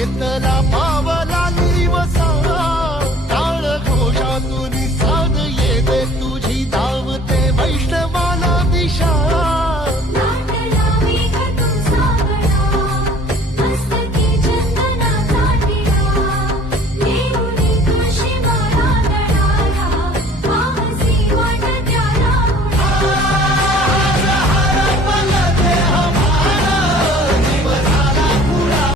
नंदिनी खेतला पा